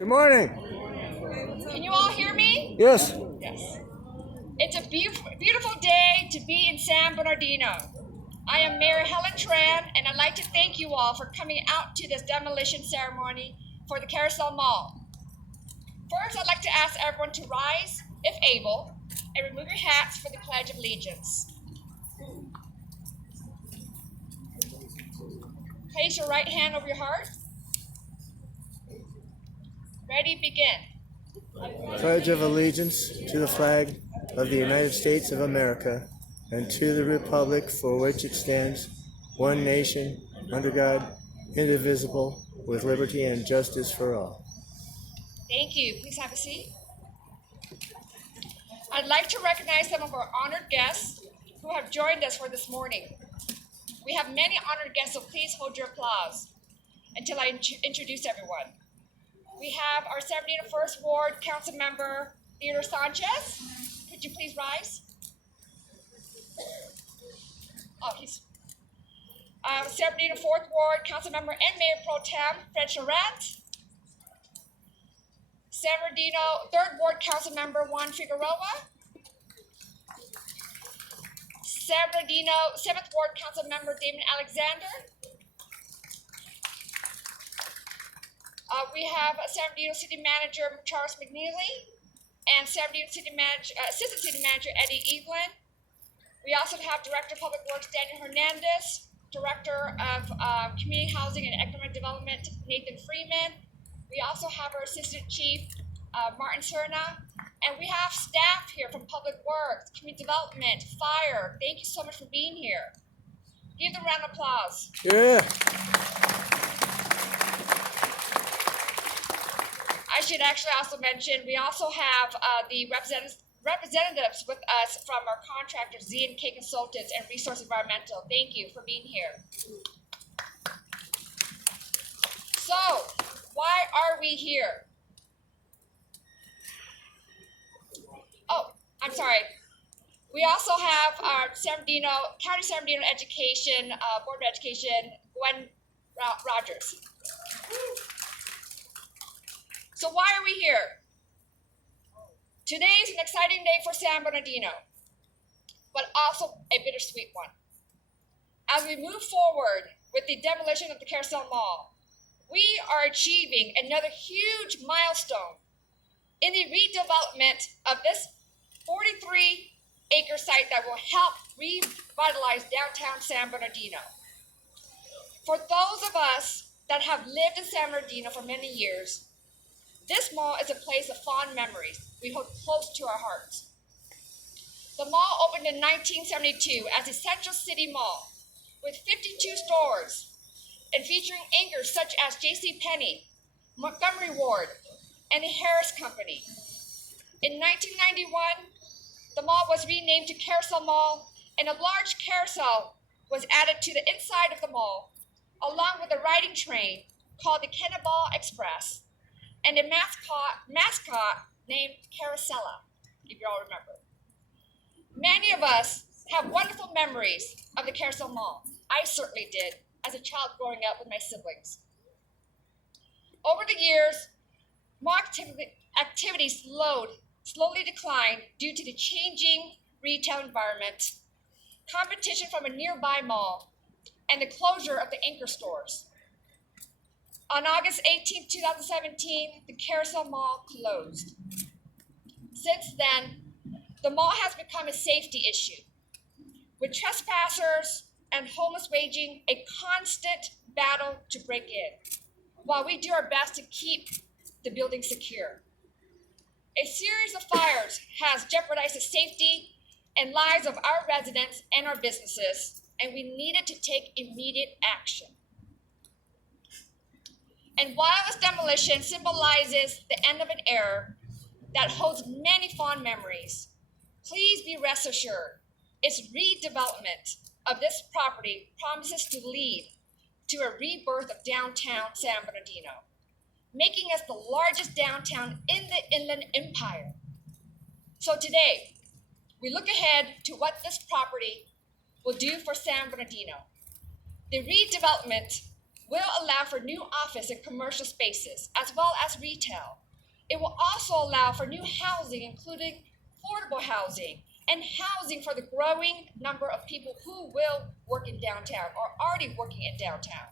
Good morning. Can you all hear me? Yes. Yes. It's a beautiful day to be in San Bernardino. I am Mayor Helen Tran, and I'd like to thank you all for coming out to this demolition ceremony for the Carousel Mall. First, I'd like to ask everyone to rise, if able, and remove your hats for the Pledge of Allegiance. Place your right hand over your heart. Ready, begin. Pledge of allegiance to the flag of the United States of America and to the republic for which it stands, one nation, under God, indivisible, with liberty and justice for all. Thank you. Please have a seat. I'd like to recognize some of our honored guests who have joined us for this morning. We have many honored guests, so please hold your applause until I introduce everyone. We have our 71st Ward Council Member, Theodore Sanchez. Could you please rise? Oh, he's 74th Ward Council Member and Mayor Pro Tem, Fred Charette. San Bernardino 3rd Ward Council Member, Juan Figueroa. San Bernardino 7th Ward Council Member, Damon Alexander. We have San Bernardino City Manager, Charles McNeely, and San Bernardino Assistant City Manager, Eddie Evelyn. We also have Director of Public Works, Daniel Hernandez, Director of Community Housing and Economic Development, Nathan Freeman. We also have our Assistant Chief, Martin Serna, and we have staff here from Public Works, Community Development, Fire. Thank you so much for being here. Give them a round of applause. Yeah. I should actually also mention, we also have the representatives with us from our contractors, Z&K Consultants and Resource Environmental. Thank you for being here. So, why are we here? Oh, I'm sorry. We also have our County San Bernardino Education, Board of Education, Gwen Rogers. So why are we here? Today is an exciting day for San Bernardino, but also a bittersweet one. As we move forward with the demolition of the Carousel Mall, we are achieving another huge milestone in the redevelopment of this 43-acre site that will help revitalize downtown San Bernardino. For those of us that have lived in San Bernardino for many years, this mall is a place of fond memories we hold close to our hearts. The mall opened in 1972 as a Central City Mall with 52 stores and featuring anchors such as JCPenney, Montgomery Ward, and the Harris Company. In 1991, the mall was renamed to Carousel Mall, and a large carousel was added to the inside of the mall, along with a riding train called the Cannonball Express, and a mascot named Carousella, if you all remember. Many of us have wonderful memories of the Carousel Mall. I certainly did as a child growing up with my siblings. Over the years, mall activity slowly declined due to the changing retail environment, competition from a nearby mall, and the closure of the anchor stores. On August 18, 2017, the Carousel Mall closed. Since then, the mall has become a safety issue, with trespassers and homeless waging a constant battle to break in, while we do our best to keep the building secure. A series of fires has jeopardized the safety and lives of our residents and our businesses, and we needed to take immediate action. And while this demolition symbolizes the end of an era that holds many fond memories, please be rest assured, its redevelopment of this property promises to lead to a rebirth of downtown San Bernardino, making us the largest downtown in the Inland Empire. So today, we look ahead to what this property will do for San Bernardino. The redevelopment will allow for new office and commercial spaces, as well as retail. It will also allow for new housing, including affordable housing and housing for the growing number of people who will work in downtown or already working in downtown.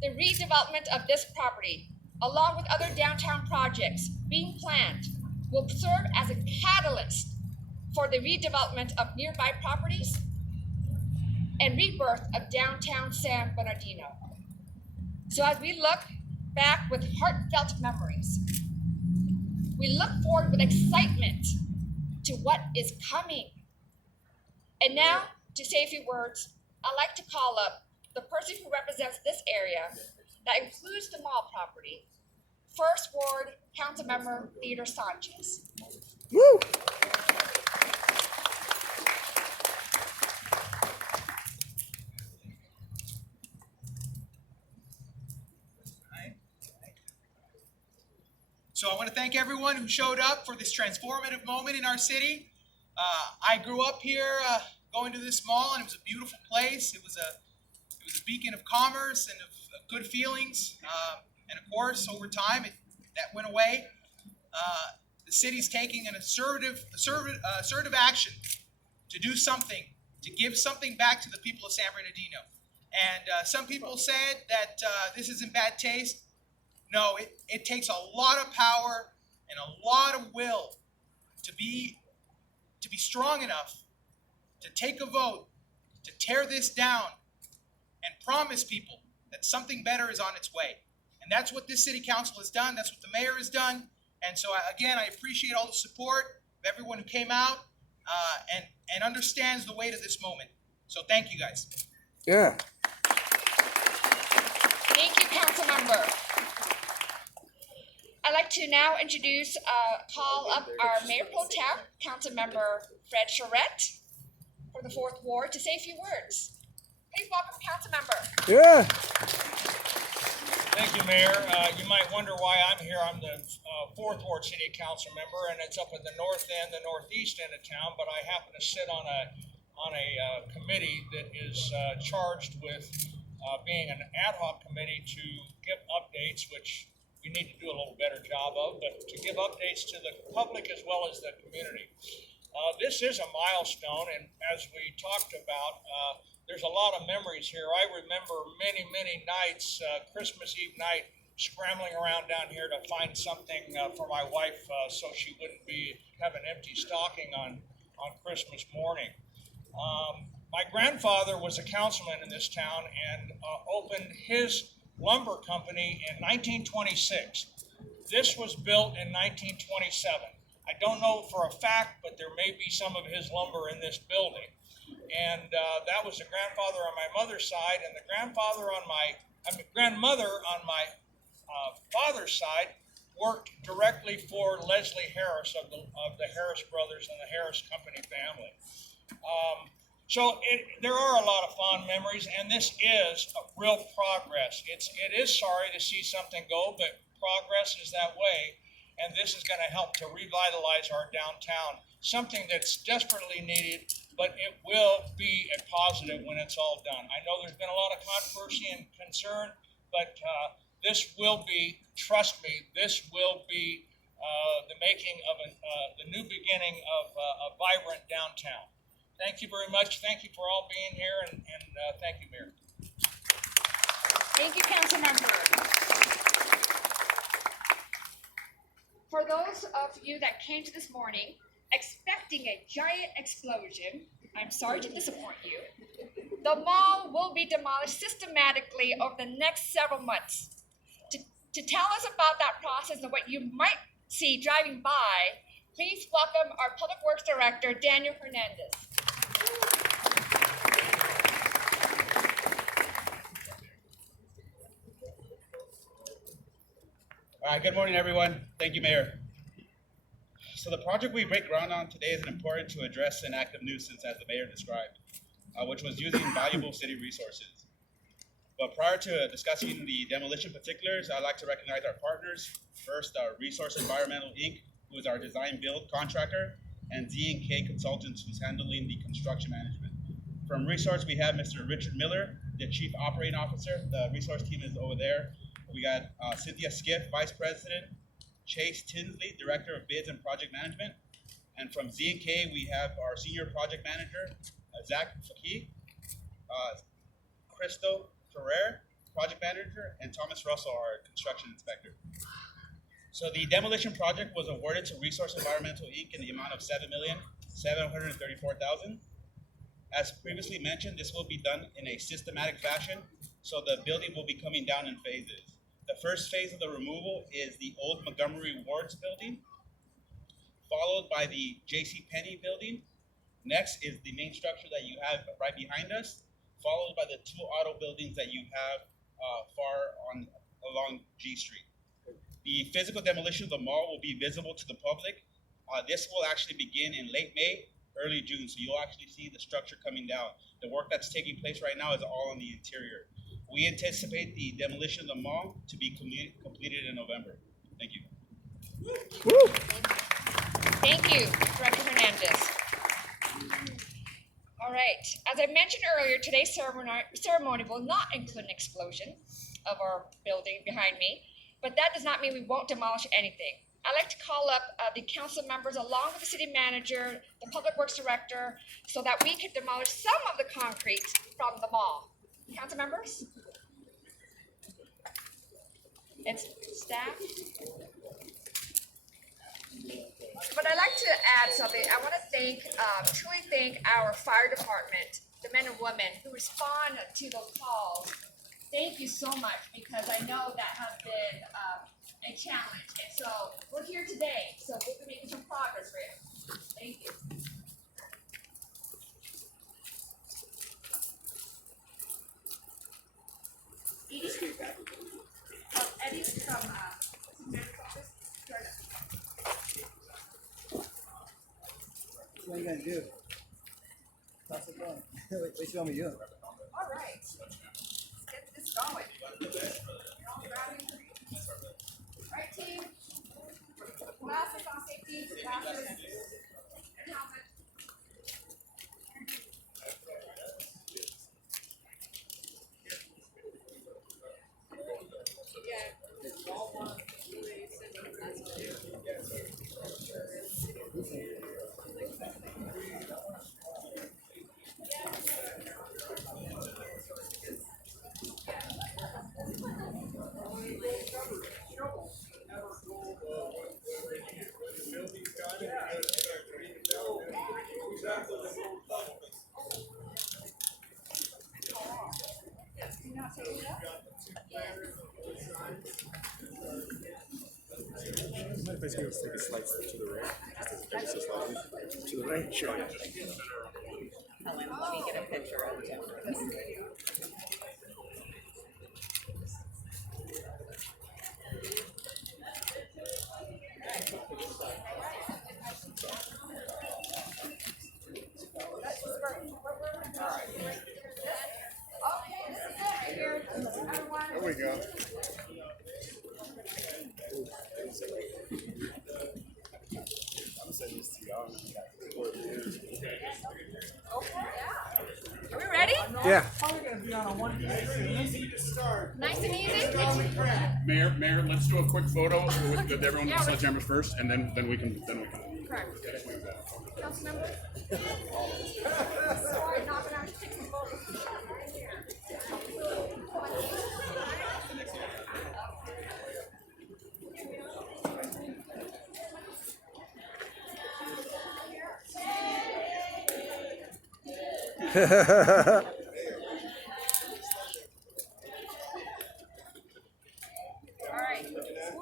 The redevelopment of this property, along with other downtown projects being planned, will serve as a catalyst for the redevelopment of nearby properties and rebirth of downtown San Bernardino. So as we look back with heartfelt memories, we look forward with excitement to what is coming. And now, to say a few words, I'd like to call up the person who represents this area that includes the mall property, First Ward Councilmember Theodore Sanchez. Woo! So I want to thank everyone who showed up for this transformative moment in our city. I grew up here going to this mall, and it was a beautiful place. It was a beacon of commerce and of good feelings. And of course, over time, that went away. The city's taking an assertive action to do something, to give something back to the people of San Bernardino. And some people said that this is in bad taste. No, it takes a lot of power and a lot of will to be strong enough to take a vote, to tear this down and promise people that something better is on its way. And that's what this city council has done. That's what the mayor has done. And so again, I appreciate all the support of everyone who came out and understands the weight of this moment. So thank you guys. Yeah. Thank you, council member. I'd like to now call up our Mayor Pro Tem, Councilmember Fred Charette, for the Fourth Ward to say a few words. Please welcome Councilmember. Yeah. Thank you, Mayor. You might wonder why I'm here. I'm the Fourth Ward City Council member, and it's up at the north end, the northeast end of town. But I happen to sit on a committee that is charged with being an ad hoc committee to give updates, which we need to do a little better job of, but to give updates to the public as well as the community. This is a milestone, and as we talked about, there's a lot of memories here. I remember many, many nights, Christmas Eve night, scrambling around down here to find something for my wife so she wouldn't have an empty stocking on Christmas morning. My grandfather was a councilman in this town and opened his lumber company in 1926. This was built in 1927. I don't know for a fact, but there may be some of his lumber in this building. And that was the grandfather on my mother's side, and the grandmother on my father's side worked directly for Leslie Harris of the Harris brothers and the Harris Company family. So there are a lot of fond memories, and this is a real progress. It is sorry to see something go, but progress is that way, and this is going to help to revitalize our downtown, something that's desperately needed, but it will be a positive when it's all done. I know there's been a lot of controversy and concern, but this will be, trust me, this will be the making of the new beginning of a vibrant downtown. Thank you very much. Thank you for all being here, and thank you, Mayor. Thank you, Councilmember. For those of you that came to this morning expecting a giant explosion, I'm sorry to disappoint you. The mall will be demolished systematically over the next several months. To tell us about that process and what you might see driving by, please welcome our Public Works Director, Daniel Hernandez. All right, good morning, everyone. Thank you, Mayor. So the project we break ground on today is important to address an active nuisance, as the Mayor described, which was using valuable city resources. But prior to discussing the demolition particulars, I'd like to recognize our partners. First, Resource Environmental, Inc., who is our design-build contractor, and Z&K Consultants, who's handling the construction management. From Resource, we have Mr. Richard Miller, the Chief Operating Officer. The resource team is over there. We got Cynthia Skiff, Vice President, Chase Tinsley, Director of Bids and Project Management. And from Z&K, we have our Senior Project Manager, Zach Fakih, Crystal Ferrer, Project Manager, and Thomas Russell, our Construction Inspector. So the demolition project was awarded to Resource Environmental Inc. in the amount of $7,734,000. As previously mentioned, this will be done in a systematic fashion, so the building will be coming down in phases. The first phase of the removal is the old Montgomery Wards building, followed by the J.C. Penney building. Next is the main structure that you have right behind us, followed by the two auto buildings that you have along G Street. The physical demolition of the mall will be visible to the public. This will actually begin in late May, early June, so you'll actually see the structure coming down. The work that's taking place right now is all on the interior. We anticipate the demolition of the mall to be completed in November. Thank you. Woo! Thank you, Director Hernandez. All right, as I mentioned earlier, today's ceremony will not include an explosion of our building behind me, but that does not mean we won't demolish anything. I'd like to call up the council members along with the city manager, the public works director, so that we can demolish some of the concrete from the mall. Council members? It's staff. But I'd like to add something. I want to truly thank our fire department, the men and women who respond to those calls. Thank you so much, because I know that has been a challenge. And so we're here today, so we'll be making some progress for you. Thank you. Edie? Eddie's from manager's office. Turn it. What are you gonna do? Toss it down. What you want me to do? All right. Let's get this going. You're all grabbing. Right, team. Glasses on safety. Glasses. And helmet. Let's take a slight step to the right. Just a slight to the right, sure. Helen, let me get a picture of you. There we go. Are we ready? Yeah. Nice and easy? Mayor, let's do a quick photo with everyone with sledgehammer first, and then we can. Correct. Council member? Sorry, knocking out, take some photos. Right here. All right. Who are we looking at?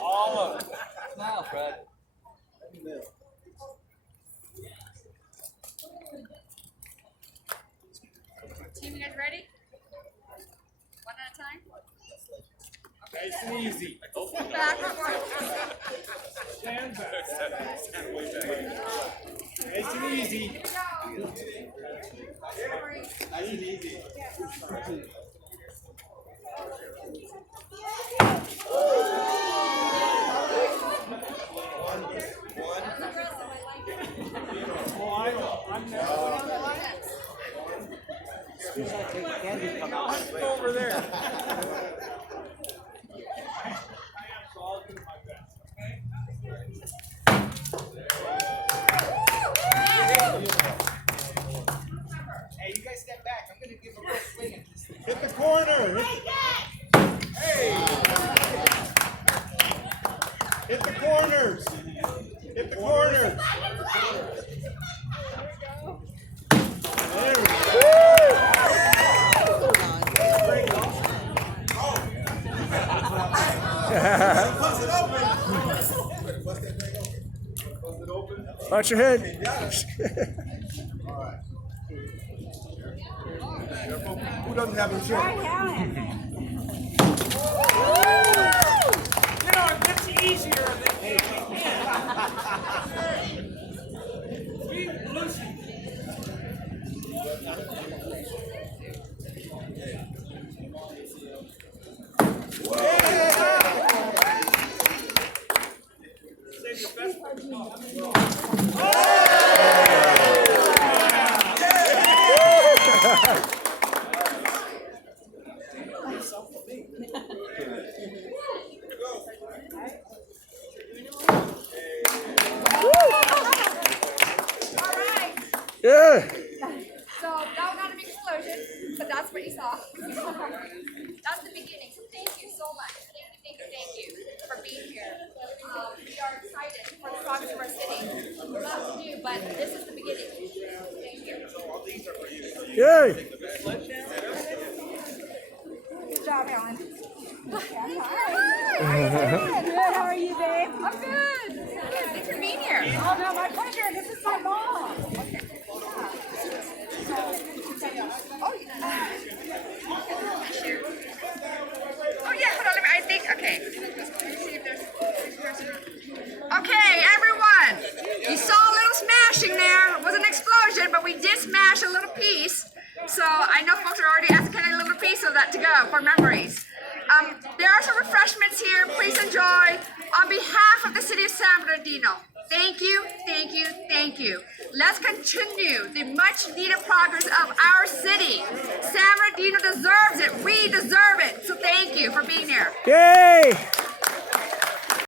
All of them. Smile, Fred. Team, you guys ready? One at a time? Nice and easy. Back up. Stand back. Nice and easy. Here we go. Nice and easy. I'm Watch your head. Who doesn't have insurance? You know, it's easier than Lucy. Save your best for Yeah. So that was not a big explosion, but that's what you saw. That's the beginning. So thank you so much. Thank you for being here. We are excited for the progress of our city. Lots to do, but this is the beginning. Thank you. Yay. Good job, Ellen. Good. How are you, babe? I'm good. Good. Thanks for being here. Oh no, my pleasure. This is my mom. Okay. Oh yeah, hold on, I think, okay. Let me see if there's this person. Okay, everyone, you saw a little smashing there. It wasn't an explosion, but we did smash a little piece. So I know folks are already asking a little piece of that to go for memories. There are some refreshments here. Please enjoy. On behalf of the city of San Bernardino, thank you, thank you, thank you. Let's continue the much needed progress of our city. San Bernardino deserves it. We deserve it. So thank you for being here. Yay.